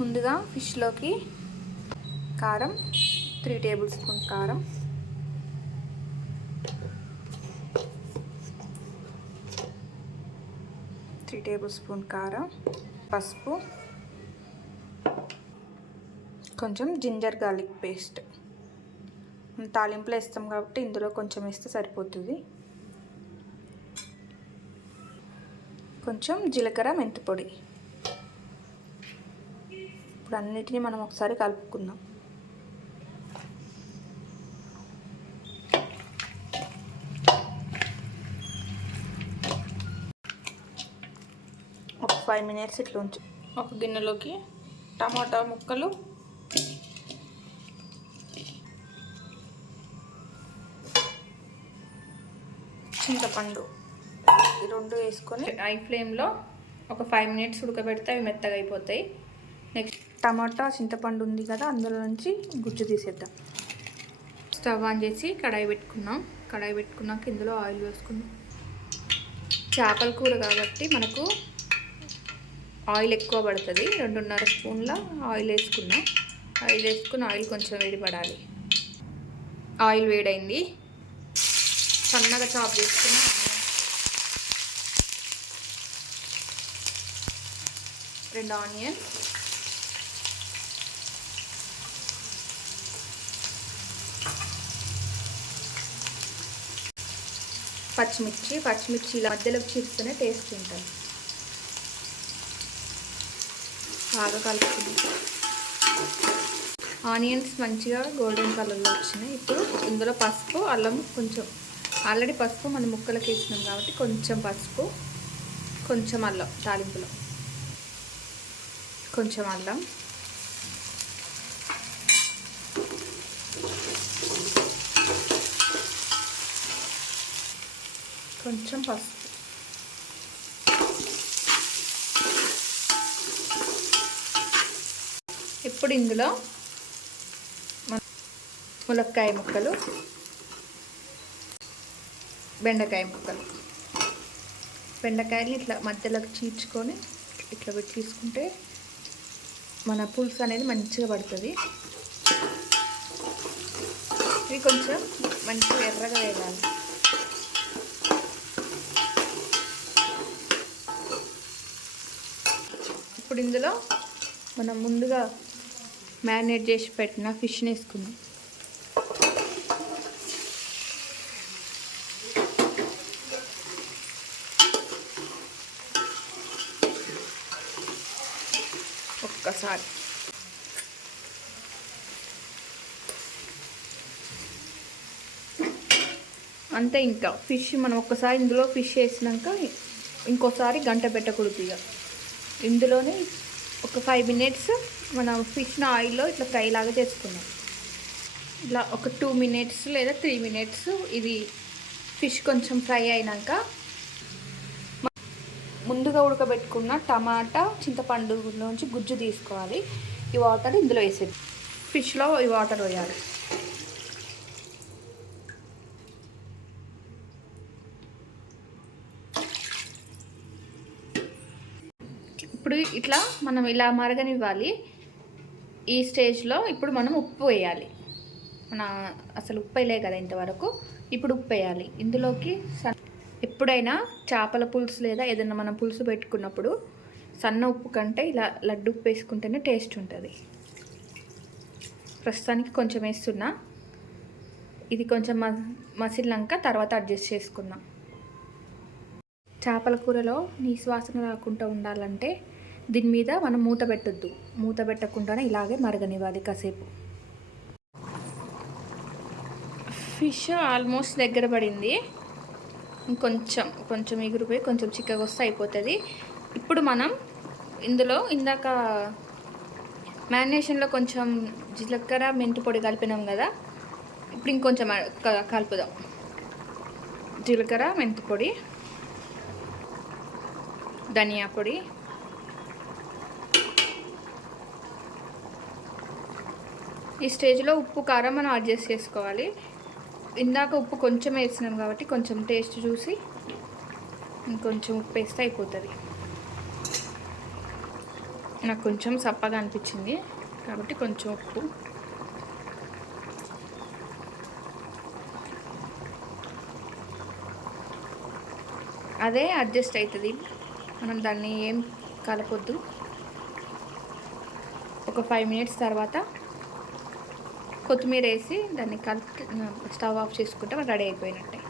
ముందుగా ఫిష్లోకి కారం త్రీ టేబుల్ స్పూన్ కారం. త్రీ టేబుల్ స్పూన్ కారం పసుపు కొంచెం జింజర్ గార్లిక్ పేస్ట్ తాలింపులో వేస్తాం కాబట్టి ఇందులో కొంచెం వేస్తే సరిపోతుంది. కొంచెం జీలకర్ర మెంతి పొడి ఇప్పుడు అన్నిటినీ మనం ఒకసారి కలుపుకుందాం. ఒక ఫైవ్ మినిట్స్ ఇట్లా ఉంచు. ఒక గిన్నెలోకి టమాటా ముక్కలు. చింతపండు. ఈ రెండు వేసుకొని ఐ ఫ్లేమ్లో ఒక ఫైవ్ మినిట్స్ ఉడకబెడితే అవి మెత్తగా అయిపోతాయి. టమాటా చింతపండు ఉంది కదా అందులో నుంచి గుజ్జు తీసేద్దాం. స్టవ్ ఆన్ చేసి కడాయి పెట్టుకున్నాం. కడాయి పెట్టుకున్నాక ఇందులో ఆయిల్ వేసుకుందాం. చేపల కూర కాబట్టి మనకు ఆయిల్ ఎక్కువ పడుతుంది. రెండున్నర స్పూన్ల ఆయిల్ వేసుకున్నాం. ఆయిల్ వేసుకుని ఆయిల్ కొంచెం వేడి పడాలి ఆయిల్ వేడైంది. సన్నగా చాప్ చేసుకున్నాం. రెండు ఆనియన్ పచ్చిమిర్చి పచ్చిమిర్చి ఇలా మధ్యలోకి చీరుస్తూనే టేస్ట్ ఉంటుంది బాగా కలుపుకుంది. ఆనియన్స్ మంచిగా గోల్డెన్ కలర్లో వచ్చినాయి. ఇప్పుడు ఇందులో పసుపు అల్లం కొంచెం. ఆల్రెడీ పసుపు మనం ముక్కలకి వేసినాం కాబట్టి కొంచెం పసుపు కొంచెం అల్లం తాలింపులో. కొంచెం అల్లం. కొంచెం పసుపు. ఇప్పుడు ఇందులో మన ములక్కాయ ముక్కలు బెండకాయ ముక్కలు. బెండకాయలు ఇట్లా మధ్యలోకి చీల్చుకొని ఇట్లా పెట్టి తీసుకుంటే మన పులుసు అనేది మంచిగా పడుతుంది. ఇవి కొంచెం మంచిగా ఎర్రగా వేయాలి ఇప్పుడు ఇందులో మనం ముందుగా మ్యారినేట్ చేసి పెట్టిన ఫిష్ని వేసుకుందాం. ఒక్కసారి. అంతే ఇంకా ఫిష్ మనం ఒక్కసారి ఇందులో ఫిష్ వేసినాక ఇంకోసారి గంట పెట్టకూడదు ఇక. ఇందులోనే ఒక ఫైవ్ మినిట్స్ మనం ఫిష్ని ఆయిల్లో ఇట్లా ఫ్రై లాగా చేసుకున్నాం. ఇలా ఒక టూ మినిట్స్ లేదా త్రీ మినిట్స్ ఇది ఫిష్ కొంచెం ఫ్రై అయినాక ముందుగా ఉడకబెట్టుకున్న టమాటా చింతపండు నుంచి గుజ్జు తీసుకోవాలి. ఈ వాటర్ ఇందులో వేసేది ఫిష్లో ఈ వాటర్ వేయాలి. ఇప్పుడు ఇట్లా మనం ఇలా మరగనివ్వాలి. ఈ స్టేజ్లో ఇప్పుడు మనం ఉప్పు వేయాలి. మన అసలు ఉప్పు వేయలే కదా ఇంతవరకు. ఇప్పుడు ఉప్పు వేయాలి. ఇందులోకి సన్ ఎప్పుడైనా చేపల పులుసు లేదా ఏదైనా మనం పులుసు పెట్టుకున్నప్పుడు సన్న ఉప్పు కంటే ఇలా లడ్డు ఉప్పు వేసుకుంటేనే టేస్ట్ ఉంటుంది. ప్రస్తుతానికి కొంచెం వేస్తున్నా. ఇది కొంచెం మ మసిలినాక తర్వాత అడ్జస్ట్ చేసుకుందాం. చేపల కూరలో నీసు వాసన రాకుండా ఉండాలంటే దీని మీద మనం మూత పెట్టొద్దు. మూత పెట్టకుండానే ఇలాగే మరగనివ్వాలి కాసేపు. ఫిష్ ఆల్మోస్ట్ దగ్గర పడింది. ఇంకొంచెం కొంచెం ఎగిరిపోయి కొంచెం చిక్కగా వస్తే అయిపోతుంది. ఇప్పుడు మనం ఇందులో ఇందాక మ్యారినేషన్లో కొంచెం జీలకర్ర మెంతి పొడి కలిపినాం కదా. ఇప్పుడు ఇంకొంచెం క- కలుపుదాం. జీలకర్ర మెంతి పొడి ధనియా పొడి ఈ స్టేజ్లో ఉప్పు కారం మనం అడ్జస్ట్ చేసుకోవాలి. ఇందాక ఉప్పు కొంచెం వేసినాం కాబట్టి కొంచెం టేస్ట్ చూసి ఇంకొంచెం ఉప్పు వేస్తే అయిపోతుంది. నాకు కొంచెం సప్పగా అనిపించింది కాబట్టి కొంచెం ఉప్పు. అదే అడ్జస్ట్ అవుతుంది మనం దాన్ని ఏం కలపొద్దు. ఒక ఫైవ్ మినిట్స్ తర్వాత కొత్తిమీర వేసి దాన్ని కలిపి స్టవ్ ఆఫ్ చేసుకుంటే రెడీ అయిపోయినట్టే.